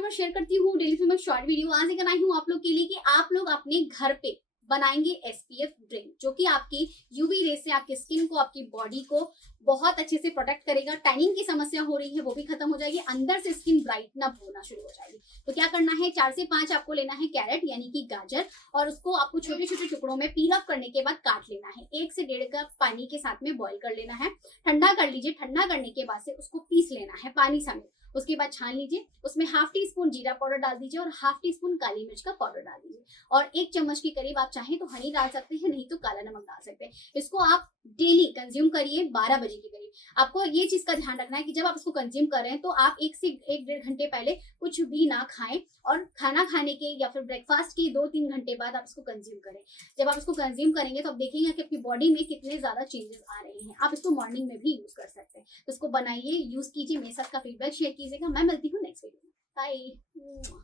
मैं शेयर करती हूँ डेली में शॉर्ट वीडियो। आज लेकर आई हूँ आप लोग के लिए कि आप लोग अपने घर पे बनाएंगे एसपीएफ ड्रिंक, जो कि आपकी यूवी रे से आपकी स्किन को, आपकी बॉडी को बहुत अच्छे से प्रोटेक्ट करेगा। टैनिंग की समस्या हो रही है वो भी खत्म हो जाएगी, अंदर से स्किन ब्राइटन अप होना शुरू हो जाएगी। तो क्या करना है, 4 से 5 आपको लेना है कैरेट यानी कि गाजर, और उसको आपको छोटे छोटे टुकड़ों में पील ऑफ करने के बाद काट लेना है। 1 से 1.5 कप पानी के साथ में बॉईल कर लेना है, ठंडा कर लीजिए। ठंडा करने के बाद से उसको पीस लेना है पानी समेत। उसके बाद छान लीजिए, उसमें ½ टीस्पून जीरा पाउडर डाल दीजिए और ½ टीस्पून काली मिर्च का पाउडर डाल दीजिए, और 1 चम्मच के करीब आप चाहें तो हनी डाल सकते हैं, नहीं तो काला नमक डाल सकते हैं। इसको आप डेली कंज्यूम करिए 12 बजे के करीब। आपको ये चीज का ध्यान रखना है कि जब आप इसको कंज्यूम कर रहे हैं तो आप 1 से 1.5 घंटे पहले कुछ भी ना खाएं, और खाना खाने के या फिर ब्रेकफास्ट के 2-3 घंटे बाद आप इसको कंज्यूम करें। जब आप इसको कंज्यूम करेंगे तो आप देखेंगे कि आपकी बॉडी में कितने ज्यादा चेंजेस आ रहे हैं। आप इसको मॉर्निंग में भी यूज कर सकते हैं। तो इसको बनाइए, यूज कीजिए, मेरे साथ का फीडबैक शेयर कीजिएगा। मैं मिलती हूँ नेक्स्ट वीडियो में। बाय।